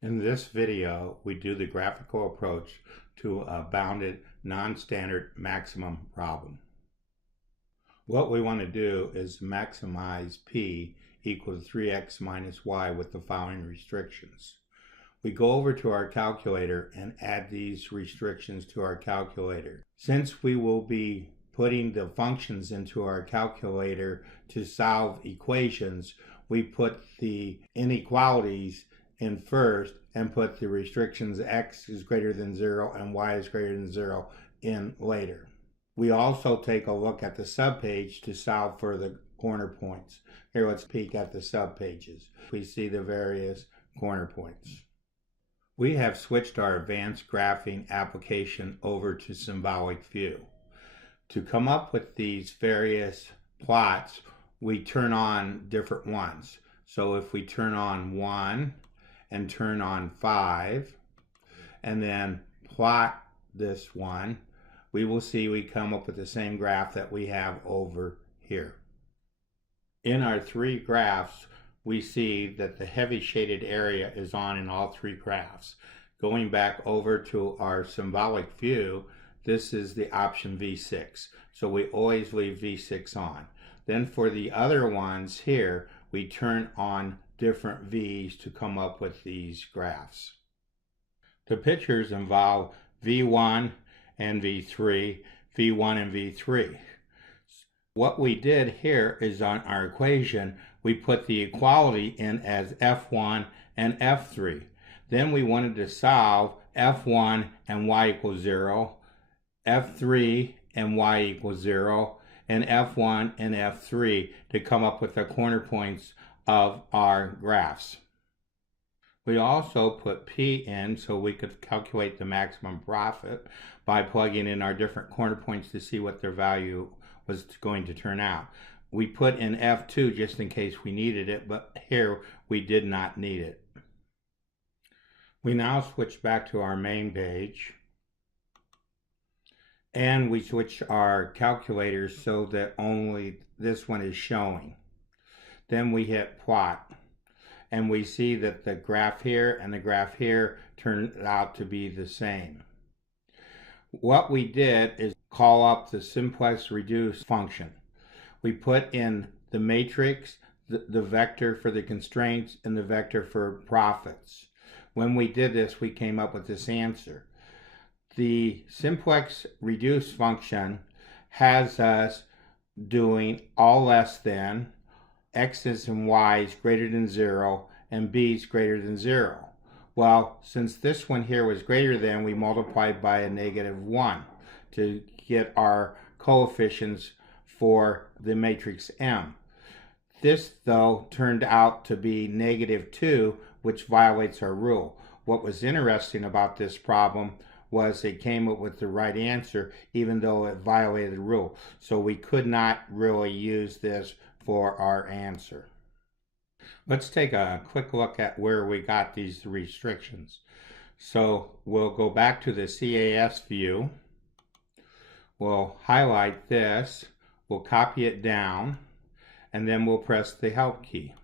In this video, we do the graphical approach to a bounded non-standard maximum problem. What we want to do is maximize p equal to 3x minus y with the following restrictions. We go over to our calculator and add these restrictions to our calculator. Since we will be putting the functions into our calculator to solve equations, we put the inequalities in first and put the restrictions x is greater than 0 and y is greater than 0 in later. We also take a look at the subpage to solve for the corner points. Here, let's peek at the subpages. We see the various corner points. We have switched our advanced graphing application over to symbolic view. To come up with these various plots, we turn on different ones. So if we turn on 1 and turn on 5 and then plot this one, we will see we come up with the same graph that we have over here. In our three graphs, we see that the heavy shaded area is on in all three graphs. Going back over to our symbolic view, this is the option V6. So we always leave V6 on. Then for the other ones here, we turn on different V's to come up with these graphs. The pictures involve V1 and V3, V1 and V3. What we did here is on our equation, we put the equality in as F1 and F3. Then we wanted to solve F1 and y equals 0, F3 and y equals 0, and F1 and F3 to come up with the corner points of our graphs. We also put P in so we could calculate the maximum profit by plugging in our different corner points to see what their value was going to turn out. We put in F2 just in case we needed it, but here we did not need it. We now switch back to our main page and we switch our calculators so that only this one is showing. Then we hit plot and we see that the graph here and the graph here turned out to be the same. What we did is call up the simplex reduce function. We put in the matrix, the vector for the constraints, and the vector for profits. When we did this, we came up with this answer. The simplex reduce function has us doing all less than, x's and y's greater than 0, and b's greater than 0. Well, since this one here was greater than, we multiplied by a -1 to get our coefficients for the matrix M. This, though, turned out to be -2, which violates our rule. What was interesting about this problem was it came up with the right answer even though it violated the rule. So we could not really use this for our answer. Let's take a quick look at where we got these restrictions. So we'll go back to the CAS view. We'll highlight this, we'll copy it down, and then we'll press the help key.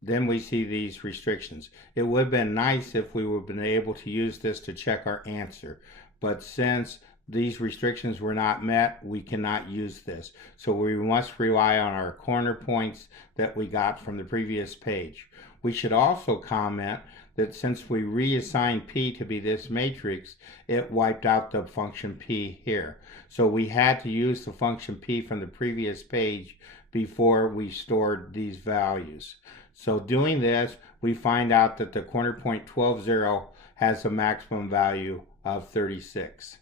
Then we see these restrictions. It would have been nice if we would have been able to use this to check our answer, but since these restrictions were not met, we cannot use this. So we must rely on our corner points that we got from the previous page. We should also comment that since we reassigned P to be this matrix, it wiped out the function P here. So we had to use the function P from the previous page before we stored these values. So doing this, we find out that the corner point 12, 0 has a maximum value of 36.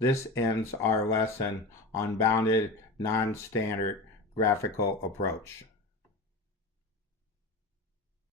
This ends our lesson on bounded non-standard graphical approach.